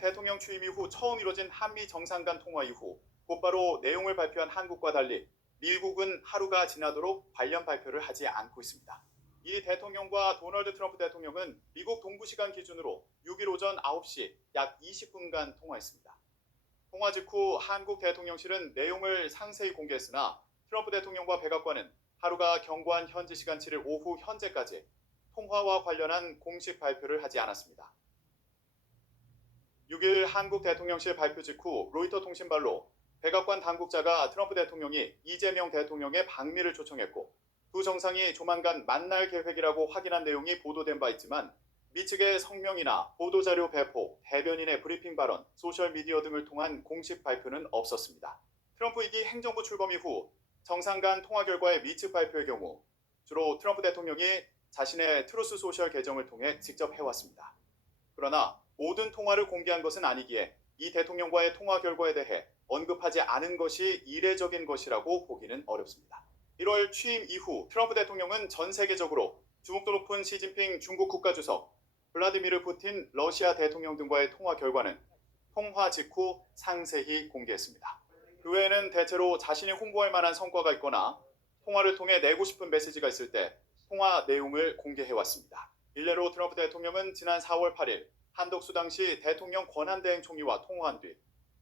대통령 취임 이후 처음 이뤄진 한미 정상 간 통화 이후 곧바로 내용을 발표한 한국과 달리 미국은 하루가 지나도록 관련 발표를 하지 않고 있습니다. 이 대통령과 도널드 트럼프 대통령은 미국 동부시간 기준으로 6일 오전 9시 약 20분간 통화했습니다. 통화 직후 한국 대통령실은 내용을 상세히 공개했으나 트럼프 대통령과 백악관은 하루가 경과한 현지 시간 7일 오후 현재까지 통화와 관련한 공식 발표를 하지 않았습니다. 6일 한국 대통령실 발표 직후 로이터 통신발로 백악관 당국자가 트럼프 대통령이 이재명 대통령의 방미를 초청했고 두 정상이 조만간 만날 계획이라고 확인한 내용이 보도된 바 있지만 미 측의 성명이나 보도자료 배포, 대변인의 브리핑 발언, 소셜미디어 등을 통한 공식 발표는 없었습니다. 트럼프 2기 행정부 출범 이후 정상 간 통화 결과의 미측 발표의 경우 주로 트럼프 대통령이 자신의 트루스 소셜 계정을 통해 직접 해왔습니다. 그러나 모든 통화를 공개한 것은 아니기에 이 대통령과의 통화 결과에 대해 언급하지 않은 것이 이례적인 것이라고 보기는 어렵습니다. 1월 취임 이후 트럼프 대통령은 전 세계적으로 주목도 높은 시진핑 중국 국가주석, 블라디미르 푸틴 러시아 대통령 등과의 통화 결과는 통화 직후 상세히 공개했습니다. 그 외에는 대체로 자신이 홍보할 만한 성과가 있거나 통화를 통해 내고 싶은 메시지가 있을 때 통화 내용을 공개해왔습니다. 일례로 트럼프 대통령은 지난 4월 8일 한덕수 당시 대통령 권한대행 총리와 통화한 뒤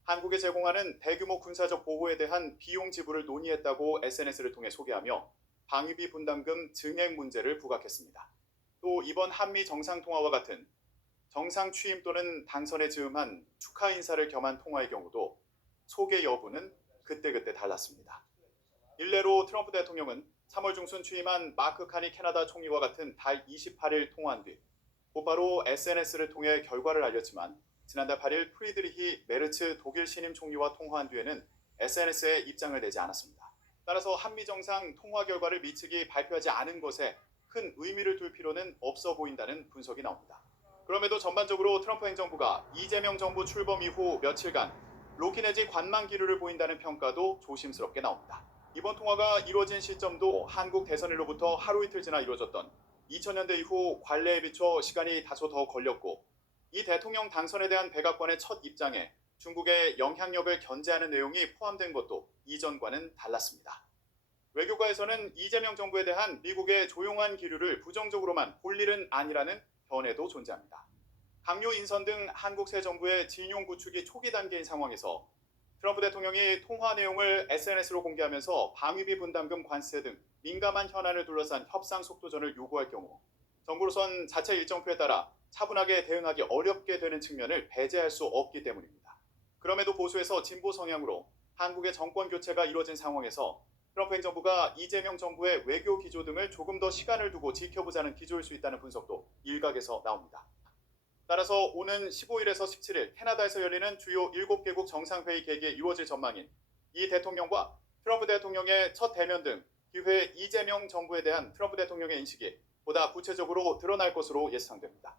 한국에 제공하는 대규모 군사적 보호에 대한 비용 지불을 논의했다고 SNS를 통해 소개하며 방위비 분담금 증액 문제를 부각했습니다. 또 이번 한미 정상통화와 같은 정상 취임 또는 당선에 즈음한 축하 인사를 겸한 통화의 경우도 소개 여부는 그때그때 달랐습니다. 일례로 트럼프 대통령은 3월 중순 취임한 마크 카니 캐나다 총리와 같은 달 28일 통화한 뒤 곧바로 SNS를 통해 결과를 알렸지만 지난달 8일 프리드리히 메르츠 독일 신임 총리와 통화한 뒤에는 SNS에 입장을 내지 않았습니다. 따라서 한미 정상 통화 결과를 미 측이 발표하지 않은 것에 큰 의미를 둘 필요는 없어 보인다는 분석이 나옵니다. 그럼에도 전반적으로 트럼프 행정부가 이재명 정부 출범 이후 며칠간 로키 내지 관망 기류를 보인다는 평가도 조심스럽게 나옵니다. 이번 통화가 이루어진 시점도 한국 대선일로부터 하루 이틀 지나 이루어졌던 2000년대 이후 관례에 비춰 시간이 다소 더 걸렸고 이 대통령 당선에 대한 백악관의 첫 입장에 중국의 영향력을 견제하는 내용이 포함된 것도 이전과는 달랐습니다. 외교가에서는 이재명 정부에 대한 미국의 조용한 기류를 부정적으로만 볼 일은 아니라는 견해도 존재합니다. 강요 인선 등 한국 새 정부의 진용 구축이 초기 단계인 상황에서 트럼프 대통령이 통화 내용을 SNS로 공개하면서 방위비 분담금 관세 등 민감한 현안을 둘러싼 협상 속도전을 요구할 경우 정부로선 자체 일정표에 따라 차분하게 대응하기 어렵게 되는 측면을 배제할 수 없기 때문입니다. 그럼에도 보수에서 진보 성향으로 한국의 정권 교체가 이루어진 상황에서 트럼프 행정부가 이재명 정부의 외교 기조 등을 조금 더 시간을 두고 지켜보자는 기조일 수 있다는 분석도 일각에서 나옵니다. 따라서 오는 15일에서 17일 캐나다에서 열리는 주요 7개국 정상회의 개기에 이루어질 전망인 이 대통령과 트럼프 대통령의 첫 대면 등 기회 이재명 정부에 대한 트럼프 대통령의 인식이 보다 구체적으로 드러날 것으로 예상됩니다.